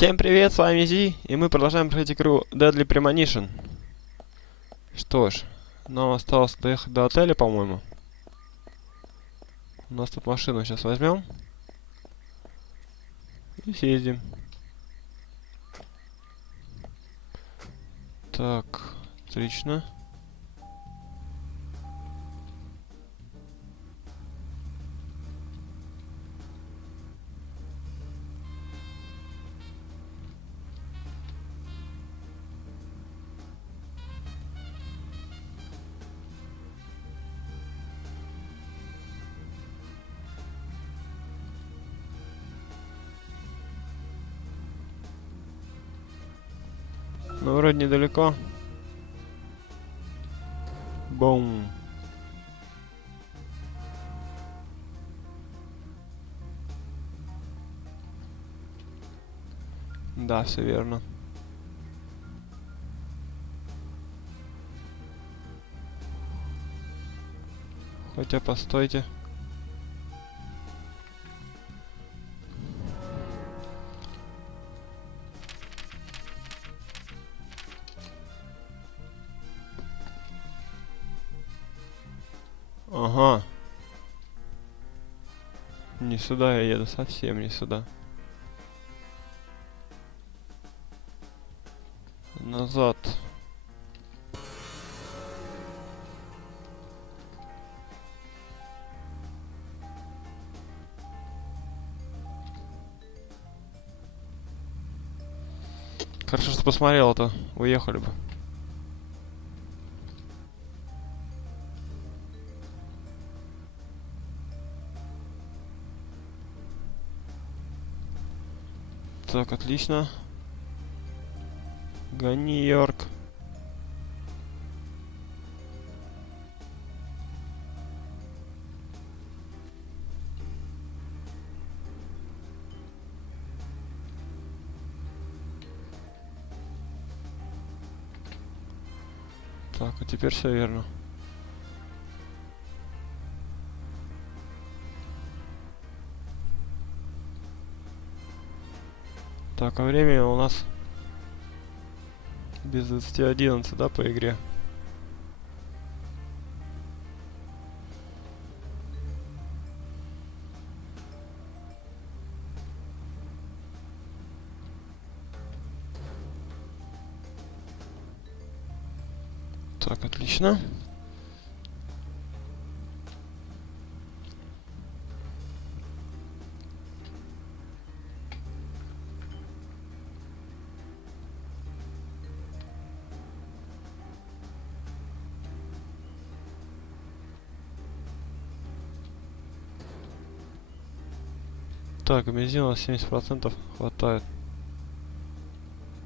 Всем привет, с вами Зи, и мы продолжаем проходить игру Deadly Premonition. Что ж, нам осталось доехать до отеля, по-моему. У нас тут машину сейчас возьмем и съездим. Так, отлично. Ну, вроде недалеко. Бум. Да, все верно. Хотя, постойте. Ага. Не сюда я еду, совсем не сюда. Назад. Хорошо, что посмотрел, а то уехали бы. Так, отлично. Гони, Йорк. Так, а теперь все верно. Так, а время у нас без 20:11, да, по игре? Так, отлично. Так, бензина 70% хватает.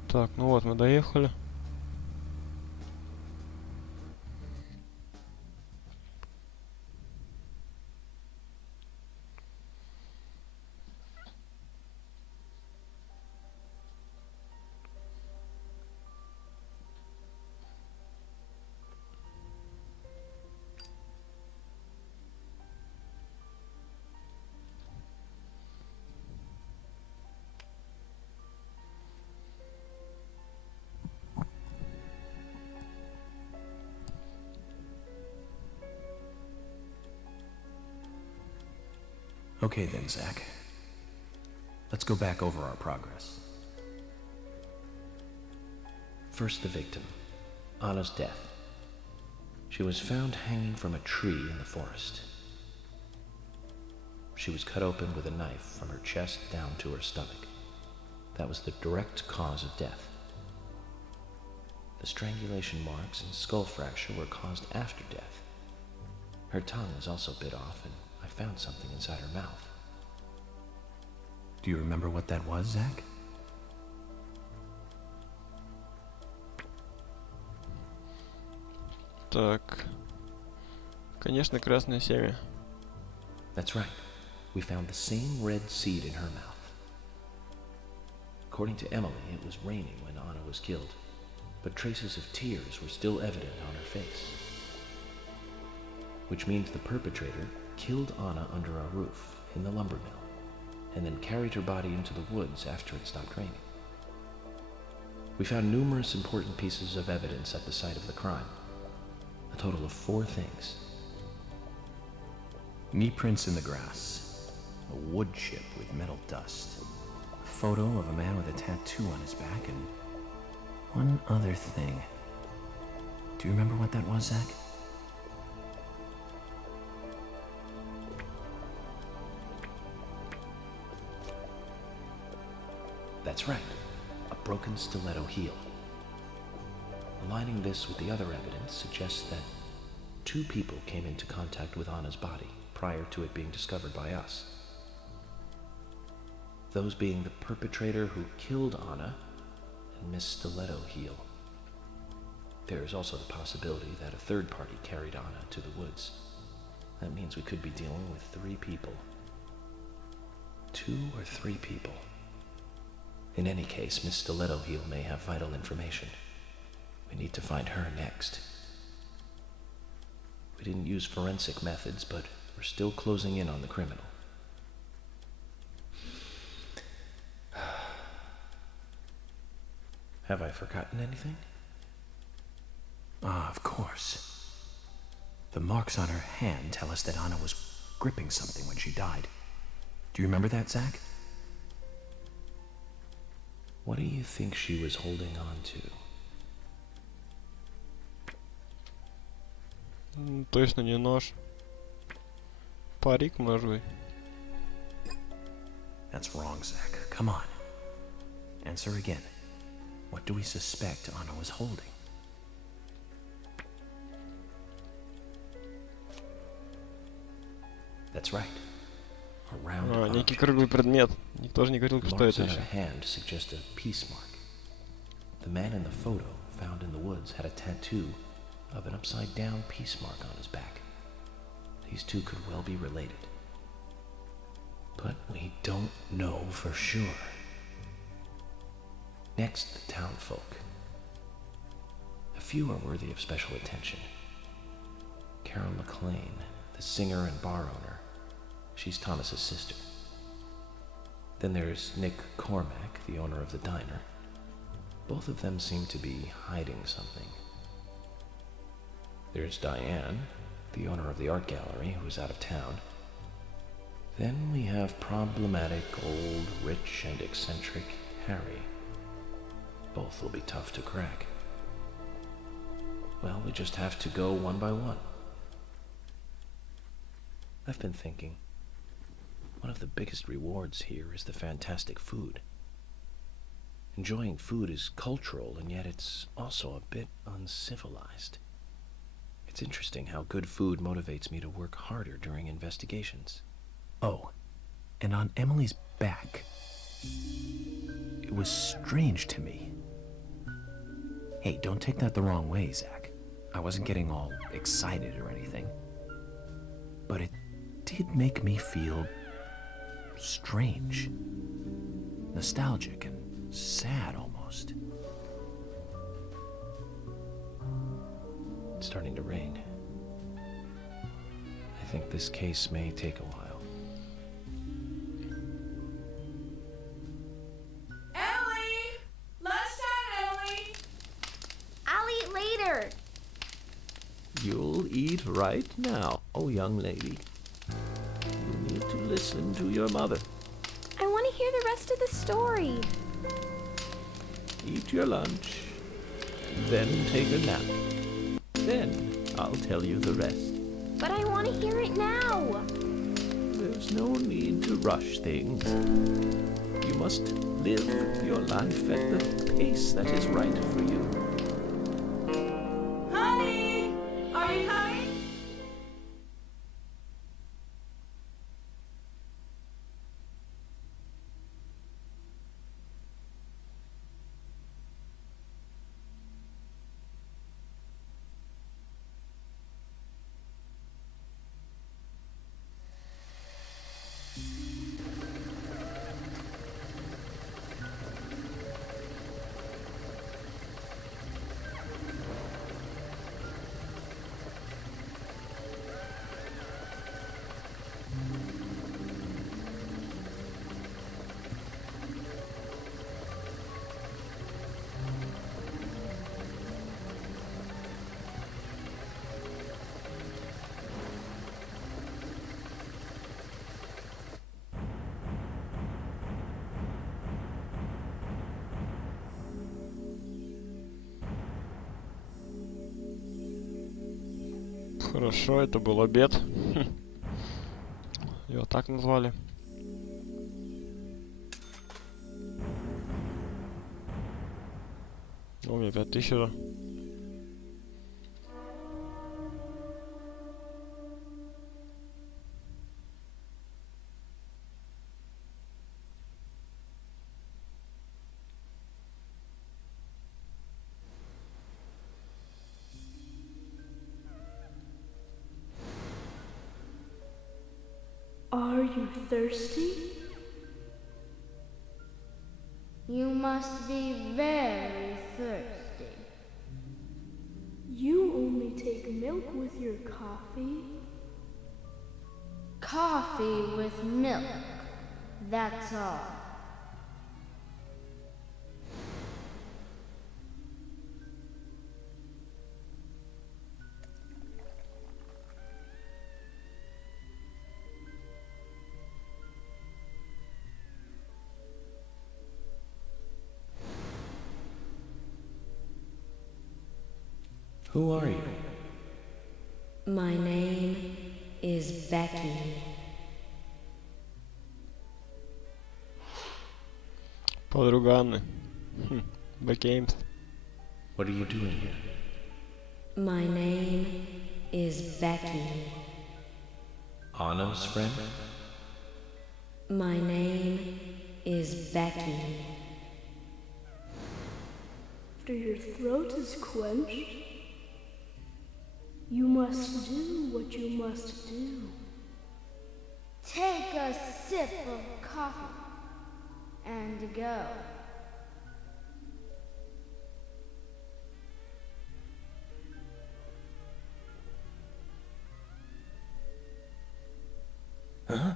Так, ну вот, мы доехали. Okay then, Zach. Let's go back over our progress. First, the victim, Anna's death. She was found hanging from a tree in the forest. She was cut open with a knife from her chest down to her stomach. That was the direct cause of death. The strangulation marks and skull fracture were caused after death. Her tongue was also bit off, and I found something inside her mouth. Do you remember what that was, Zach? Так. Конечно, красное семя. That's right. We found the same red seed in her mouth. According to Emily, it was raining when Anna was killed, but traces of tears were still evident on her face. Which means the perpetrator killed Anna under a roof in the lumber mill, and then carried her body into the woods after it stopped raining. We found numerous important pieces of evidence at the site of the crime. A total of 4 things. Knee prints in the grass, a wood chip with metal dust, a photo of a man with a tattoo on his back, and one other thing. Do you remember what that was, Zach? That's right, a broken stiletto heel. Aligning this with the other evidence suggests that 2 people came into contact with Anna's body prior to it being discovered by us. Those being the perpetrator who killed Anna and Miss Stiletto Heel. There is also the possibility that a third party carried Anna to the woods. That means we could be dealing with 3 people. 2 or 3 people. In any case, Miss Stiletto Heel may have vital information. We need to find her next. We didn't use forensic methods, but we're still closing in on the criminal. Have I forgotten anything? Ah, of course. The marks on her hand tell us that Anna was gripping something when she died. Do you remember that, Zach? What do you think she was holding on to? Точно не нож. Парик, может быть. That's wrong, Zach. Come on. Answer again. What do we suspect Anna was holding? That's right. A round Некий object. круглый предмет. Никто же не говорил, The что marks это on her еще. hand suggest a peace mark. The man in the photo found in the woods had a tattoo of an upside-down peace mark on his back. These 2 could well be related. But we don't know for sure. Next, the townfolk. A few are worthy of special attention. Carol McLean, the singer and bar owner. She's Thomas's sister. Then there's Nick Cormack, the owner of the diner. Both of them seem to be hiding something. There's Diane, the owner of the art gallery, who's out of town. Then we have problematic, old, rich, and eccentric Harry. Both will be tough to crack. Well, we just have to go one by one. I've been thinking, one of the biggest rewards here is the fantastic food. Enjoying food is cultural, and yet it's also a bit uncivilized. It's interesting how good food motivates me to work harder during investigations. Oh, and on Emily's back. It was strange to me. Hey, don't take that the wrong way, Zach. I wasn't getting all excited or anything. But it did make me feel strange. Nostalgic and sad almost. It's starting to rain. I think this case may take a while. Ellie! Lunchtime, Ellie! I'll eat later. You'll eat right now, oh young lady. You need to listen to your mother. I want to hear the rest of the story. Eat your lunch, and then take a nap. Then I'll tell you the rest. But I want to hear it now. There's no need to rush things. You must live your life at the pace that is right for you. Honey! Are you coming? Хорошо, это был обед. Его так назвали. У меня 5000 уже. Are you thirsty? You must be very thirsty. You only take milk with your coffee? Coffee with milk, that's all. Who are you? My name is Becky. Подруга Анны. Бэкеймс. What are you doing here? My name is Becky. Anna's friend? My name is Becky. After your throat is quenched, you must do what you must do. Take a sip of coffee and go. Huh?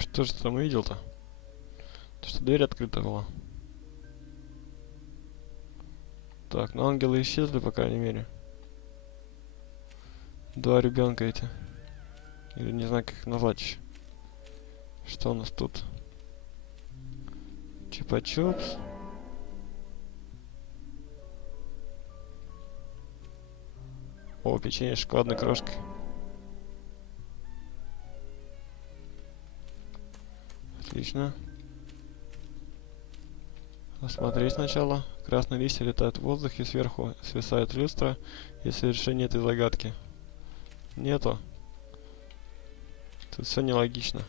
Что же ты там увидел-то? То, что дверь открыта была. Так, ну ангелы исчезли, по крайней мере. Два ребенка эти. Или не знаю, как их назвать еще. Что у нас тут? Чупа-чупс. О, печенье с шоколадной крошкой. Отлично. Осмотри сначала. Красные листья летают в воздухе, сверху свисает люстра. Если решения этой загадки нету, тут все нелогично.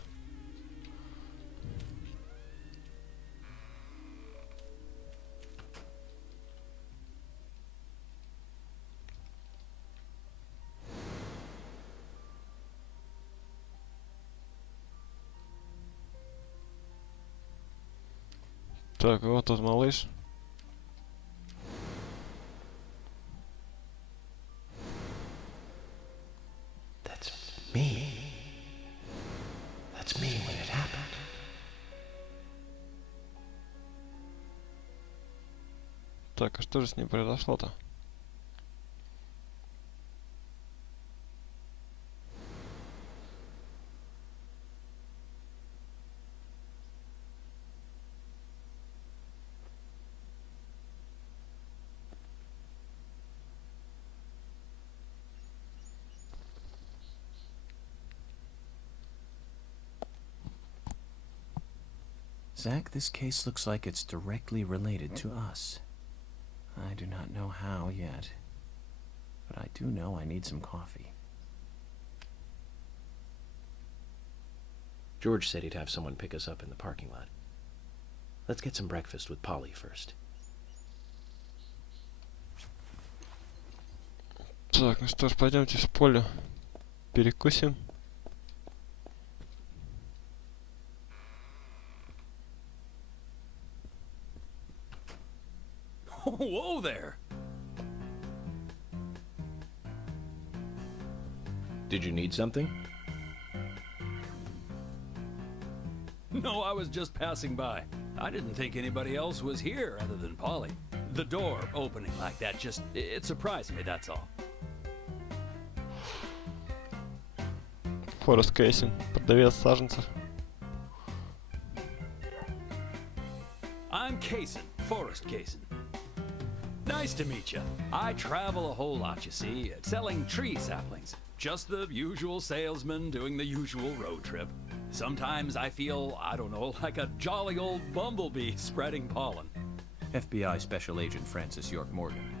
Так, вот тут малыш. That's me. That's me when it happened. Так, а что же с ним произошло-то? Zach, this case looks like it's directly related to us. I do not know how yet, but I do know I need some coffee. George said he'd have someone pick us up in the parking lot. Let's get some breakfast with Polly first. Так, ну что ж, пойдемте в поле. Перекусим. Whoa there! Did you need something? No, I was just passing by. I didn't think anybody else was here other than Polly. The door opening like that it surprised me, that's all. Форест Кейсин, продавец саженцев. I'm Kaysen, Forrest Kaysen. Nice to meet you. I travel a whole lot, you see, selling tree saplings. Just the usual salesman doing the usual road trip. Sometimes I feel, I don't know, like a jolly old bumblebee spreading pollen. FBI Special Agent Francis York Morgan.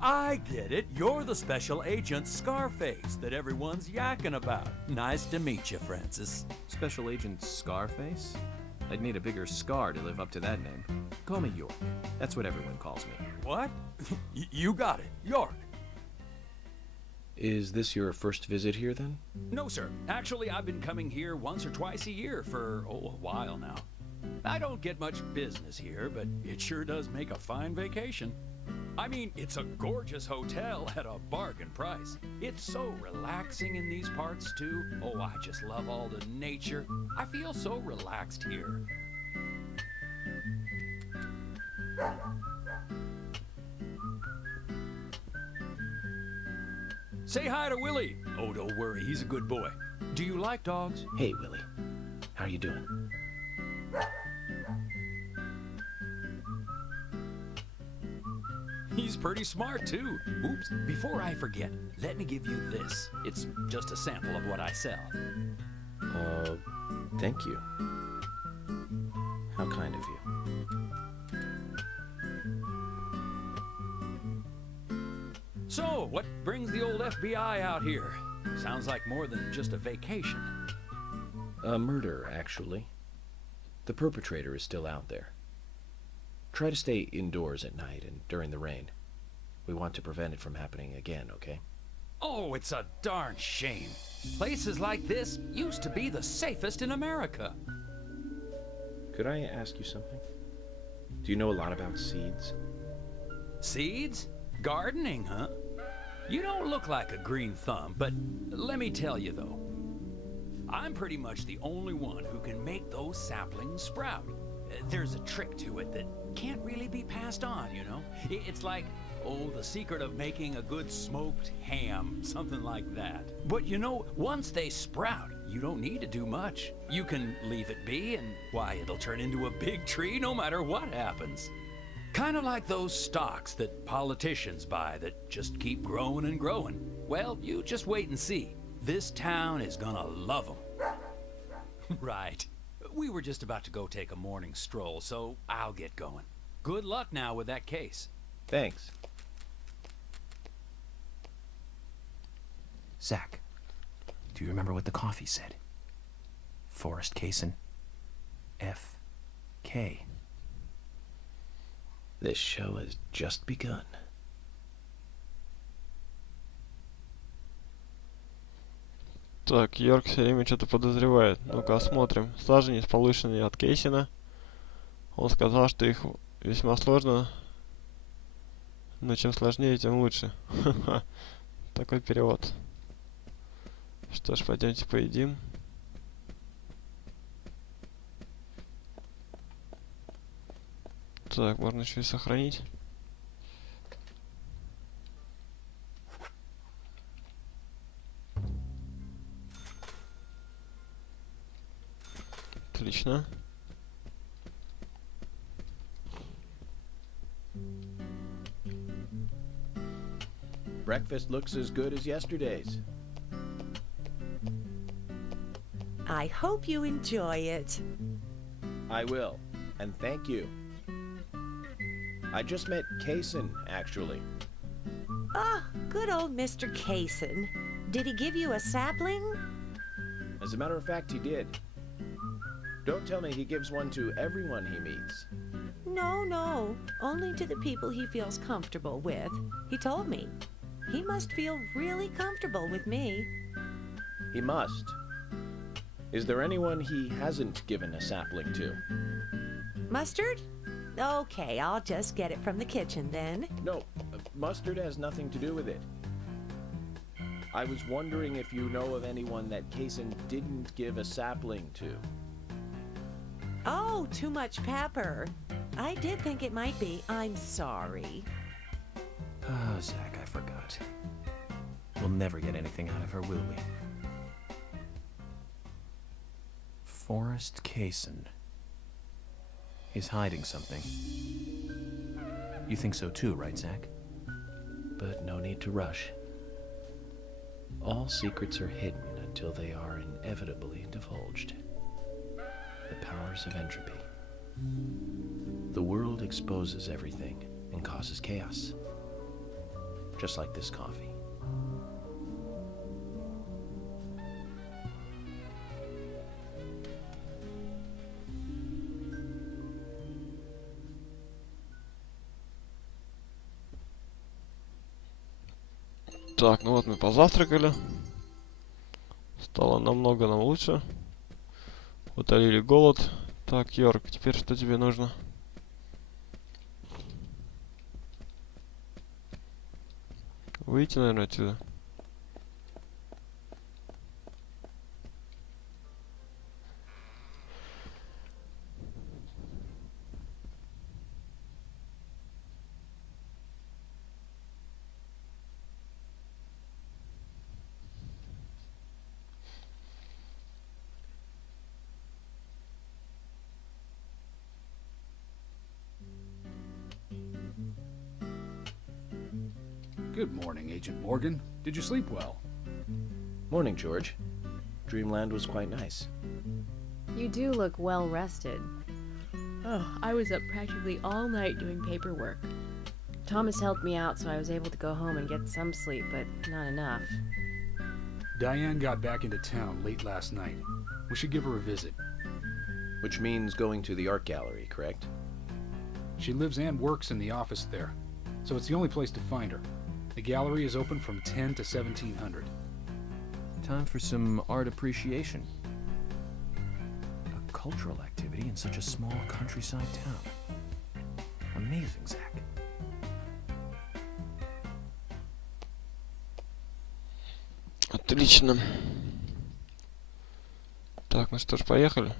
I get it. You're the special agent Scarface that everyone's yakking about. Nice to meet you, Francis. Special Agent Scarface? I'd need a bigger scar to live up to that name. Call me York. That's what everyone calls me. What? You got it. York. Is this your first visit here, then? No, sir. Actually, I've been coming here once or twice a year for, a while now. I don't get much business here, but it sure does make a fine vacation. I mean, it's a gorgeous hotel at a bargain price. It's so relaxing in these parts, too. Oh, I just love all the nature. I feel so relaxed here. Say hi to Willie. Oh, don't worry, he's a good boy. Do you like dogs? Hey, Willie. How are you doing? He's pretty smart, too. Oops, before I forget, let me give you this. It's just a sample of what I sell. Thank you. How kind of you. So, what brings the old FBI out here? Sounds like more than just a vacation. A murder, actually. The perpetrator is still out there. Try to stay indoors at night and during the rain. We want to prevent it from happening again, okay? Oh, it's a darn shame. Places like this used to be the safest in America. Could I ask you something? Do you know a lot about seeds? Seeds? Gardening, huh? You don't look like a green thumb, but let me tell you though, I'm pretty much the only one who can make those saplings sprout. There's a trick to it that can't really be passed on, you know? It's like, the secret of making a good smoked ham, something like that. But you know, once they sprout, you don't need to do much. You can leave it be and, why, it'll turn into a big tree no matter what happens. Kind of like those stocks that politicians buy that just keep growing and growing. Well, you just wait and see. This town is gonna love them. Right. We were just about to go take a morning stroll, so I'll get going. Good luck now with that case. Thanks. Zach, do you remember what the coffee said? Forrest Kaysen. F.K. This show has just begun. Так, Йорк все время что-то подозревает. Ну-ка, осмотрим. Саженец, полученный от Кейсина. Он сказал, что их весьма сложно, но чем сложнее, тем лучше. Такой перевод. Что ж, пойдемте поедим. Так, можно еще и сохранить. Отлично. Breakfast looks as good as yesterday's. I hope you enjoy it. I will, and thank you. I just met Kaysen, actually. Oh, good old Mr. Kaysen. Did he give you a sapling? As a matter of fact, he did. Don't tell me he gives one to everyone he meets. No, only to the people he feels comfortable with. He told me. He must feel really comfortable with me. He must. Is there anyone he hasn't given a sapling to? Mustard? Okay, I'll just get it from the kitchen then. No, mustard has nothing to do with it. I was wondering if you know of anyone that Kaysen didn't give a sapling to. Oh, too much pepper. I did think it might be. I'm sorry. Oh, Zach, I forgot. We'll never get anything out of her, will we? Forrest Kaysen. He's hiding something. You think so too, right, Zach? But no need to rush. All secrets are hidden until they are inevitably divulged. The powers of entropy. The world exposes everything and causes chaos. Just like this coffee. Так, ну вот мы позавтракали. Стало намного нам лучше. Утолили голод. Так, Йорк, теперь что тебе нужно? Выйти, наверное, отсюда. Good morning, Agent Morgan. Did you sleep well? Morning, George. Dreamland was quite nice. You do look well rested. Oh, I was up practically all night doing paperwork. Thomas helped me out, so I was able to go home and get some sleep, but not enough. Diane got back into town late last night. We should give her a visit. Which means going to the art gallery, correct? She lives and works in the office there, so it's the only place to find her. The gallery is open from 10 to 1700. Time for some art appreciation. A cultural activity in such a small countryside town. Amazing, Zach. Отлично. Так, ну что ж, поехали.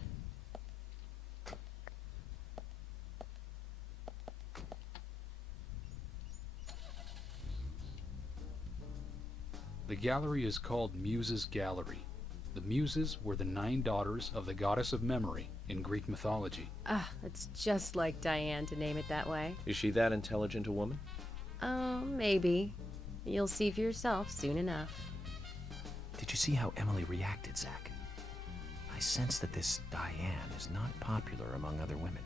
The gallery is called Muses Gallery. The Muses were the 9 daughters of the goddess of memory in Greek mythology. Ah, it's just like Diane to name it that way. Is she that intelligent a woman? Oh, maybe. You'll see for yourself soon enough. Did you see how Emily reacted, Zach? I sense that this Diane is not popular among other women.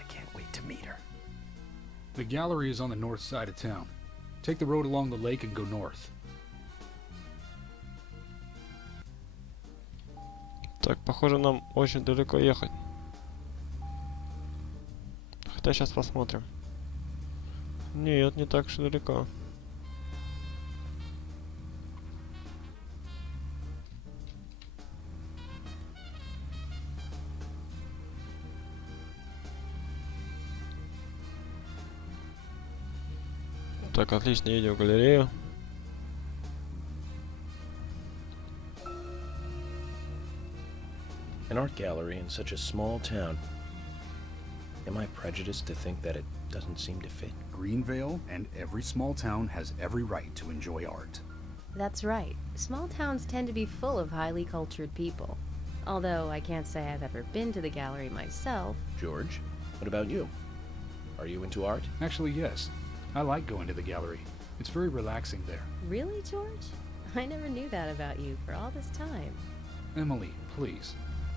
I can't wait to meet her. The gallery is on the north side of town. Take the road along the lake and go north. Так, похоже, нам очень далеко ехать. Хотя сейчас посмотрим. Нет, не так уж и далеко. Так, отлично, едем в галерею. An art gallery in such a small town. Am I prejudiced to think that it doesn't seem to fit? Greenvale and every small town has every right to enjoy art. That's right. Small towns tend to be full of highly cultured people. Although I can't say I've ever been to the gallery myself. George, what about you? Are you into art? Actually, yes. I like going to the gallery. It's very relaxing there. Really, George? I never knew that about you for all this time. Emily, please.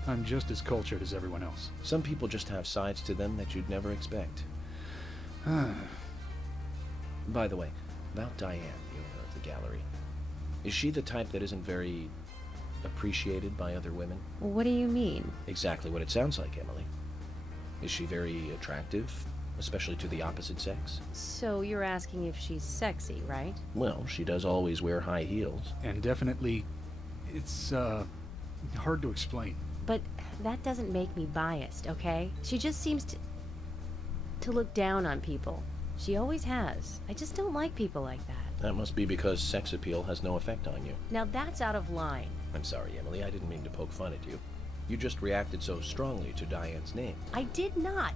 I'm just as cultured as everyone else. Some people just have sides to them that you'd never expect. By the way, about Diane, the owner of the gallery. Is she the type that isn't very appreciated by other women? What do you mean? Exactly what it sounds like, Emily. Is she very attractive, especially to the opposite sex? So you're asking if she's sexy, right? Well, she does always wear high heels. And definitely, it's, hard to explain. But that doesn't make me biased, okay? She just seems to look down on people. She always has. I just don't like people like that. That must be because sex appeal has no effect on you. Now that's out of line. I'm sorry, Emily. I didn't mean to poke fun at you. You just reacted so strongly to Diane's name. I did not.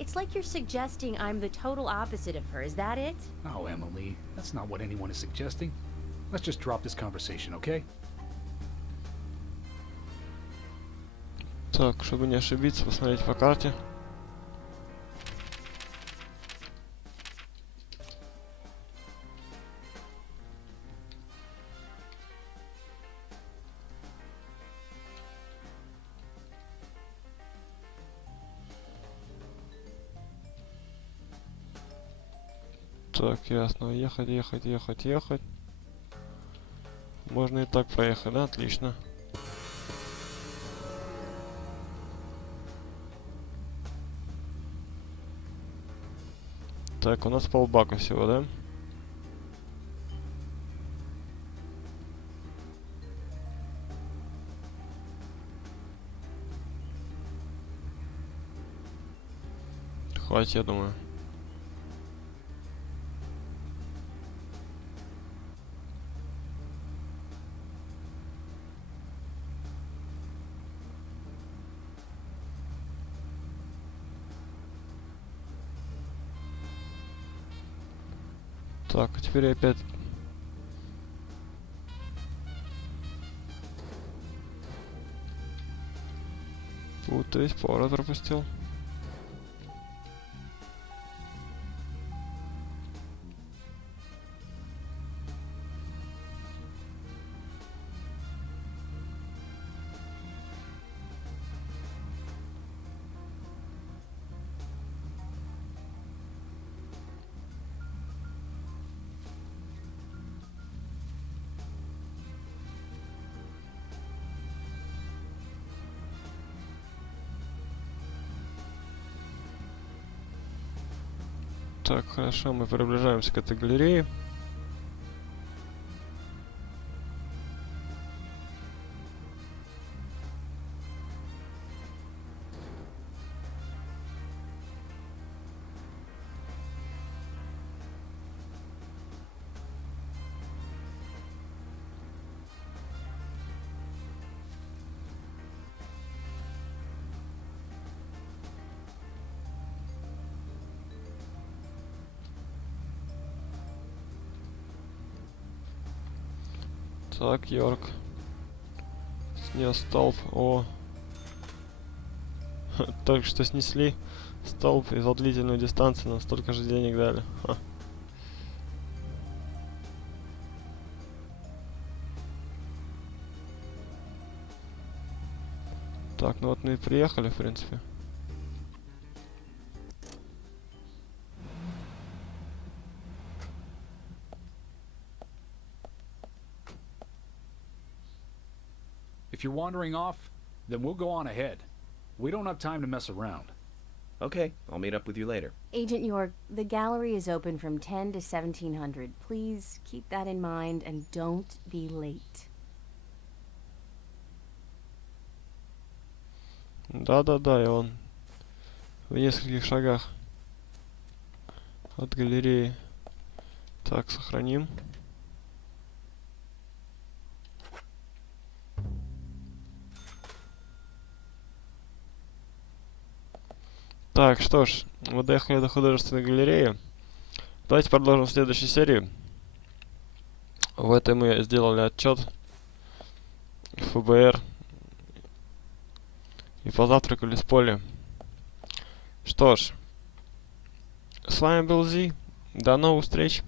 It's like you're suggesting I'm the total opposite of her. Is that it? Oh, Emily, that's not what anyone is suggesting. Let's just drop this conversation, okay? Так, чтобы не ошибиться, посмотреть по карте. Так, ясно. Ехать, ехать, ехать, ехать. Можно и так проехать, да? Отлично. Так, у нас полбака всего, да? Хватит, я думаю. Так, а теперь я опять... Путаюсь, поворот пропустил. Так, хорошо, мы приближаемся к этой галерее. Так, Йорк. Снес столб. О. Только что снесли столб и за длительную дистанцию нам столько же денег дали. Ха. Так, ну вот мы и приехали, в принципе. If you're wandering off, then we'll go on ahead. We don't have time to mess around. Okay, I'll meet up with you later. Agent York, the gallery is open from 10 to 1700. Please keep that in mind and don't be late. Да-да-да, и он в нескольких шагах от галереи. Так, сохраним. Так, что ж, мы доехали до художественной галереи. Давайте продолжим в следующей серии. В этой мы сделали отчет ФБР и позавтракали с Полли. Что ж, с вами был Зи. До новых встреч.